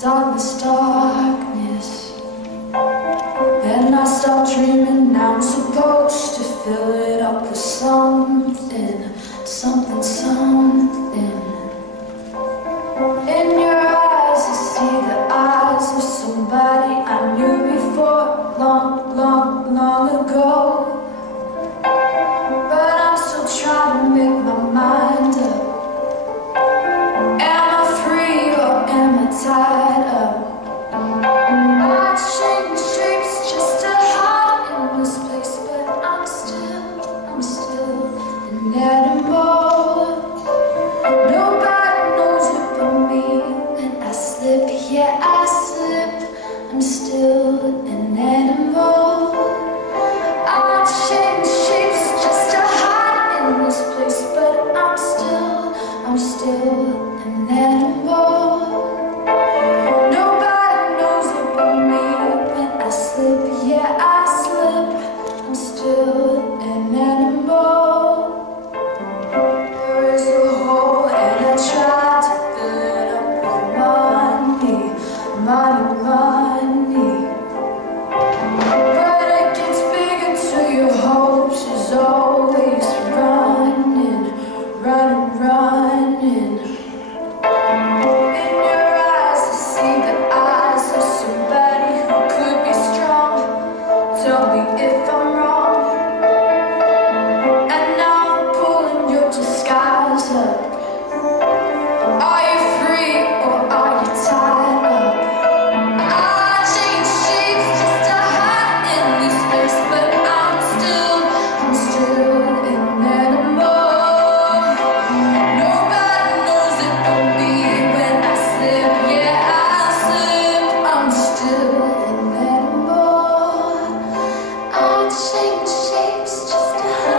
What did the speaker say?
darkness, darkness. And I start dreaming I'm supposed to fill it up with something, something, something. In your eyes I see the eyes of somebody I knew before, long, long, long ago. But I'm still trying to make my mind up. Am I free or am I tied up? I change shapes just to hide in this place, but I'm still an animal. Nobody knows it but me. When I slip, yeah, I slip. I'm still an animal. I change shapes just to hide in this place, but I'm still an animal. Nobody knows it but me. When I slip, yeah, I slip. I'm still an animal. There is a hole and I try to fill it up with money, money, money. But it gets bigger till your hopes is always running, running, running. In your eyes I see the eyes of somebody who could be strong. Tell me if I'm wrong. And now I'm pulling your disguise up. Are you free or are you tied up? I change shapes just to hide in this place, but I'm still an animal. Nobody knows it but me. When I slip, yeah, I slip. I'm still an animal. I change shapes just to hide.